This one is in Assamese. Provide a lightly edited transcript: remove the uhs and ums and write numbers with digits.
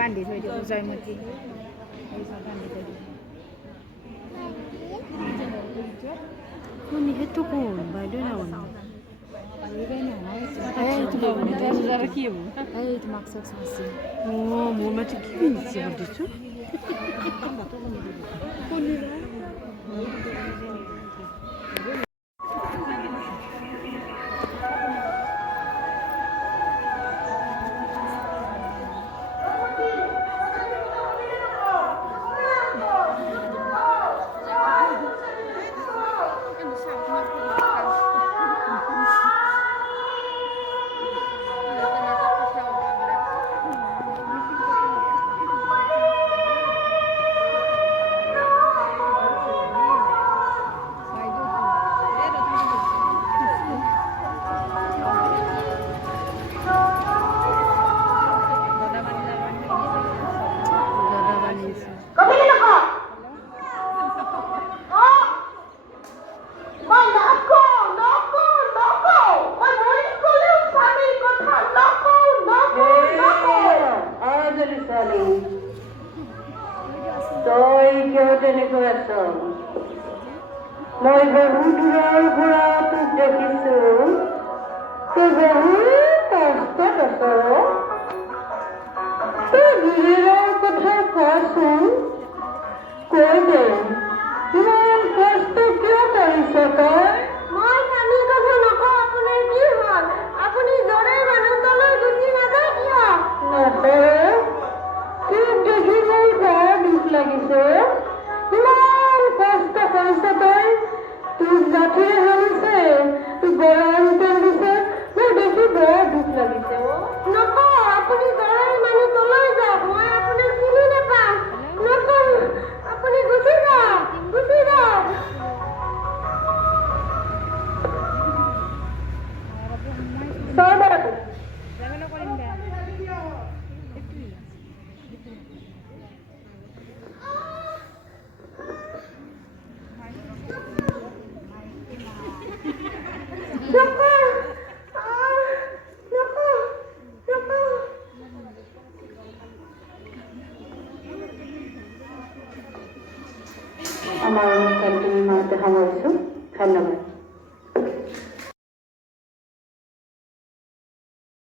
বান্ধি থৈ দিব জয়মতী বান্ধি থৈ দিব শুনি সেইটো কোন বাইদেউ না কি হ'ব এই তোমাক চাওক চাইছে মোৰ মাটি কি কিনিছে দিছোঁ তই কিয় তেনেকৈ আছ মই বহু দূৰৰ পৰা তোক দেখিছো তই বহুত কষ্টত আছ তই গিৰিৰৰ কথা কোৱাচোন কৈ দে ইমান কষ্ট কিয় কৰিছ তই মই স্বামীৰ কথা নকওঁ আপোনাৰ কি হ'ল আপুনি জ্বৰে মানুহ তলৈ গুচি নাযায় কিয় নকৰে তোক দেখি মোৰ বৰ দুখ লাগিছে ইমান কষ্ট কৰিছ তই তোক গাঁঠিয়ে হালিছে গৰম কৰিছে মোৰ দেখি বৰ দুখ লাগিছে নকওঁ আপুনি জ্বৰৰ মানুহ তলৈ যাওক মই আপোনাক চিনি নাপাওঁ নকওঁ আপুনি গুচি যাওক আমাৰ অনুষ্ঠানটো ইমানতে সামৰিছোঁ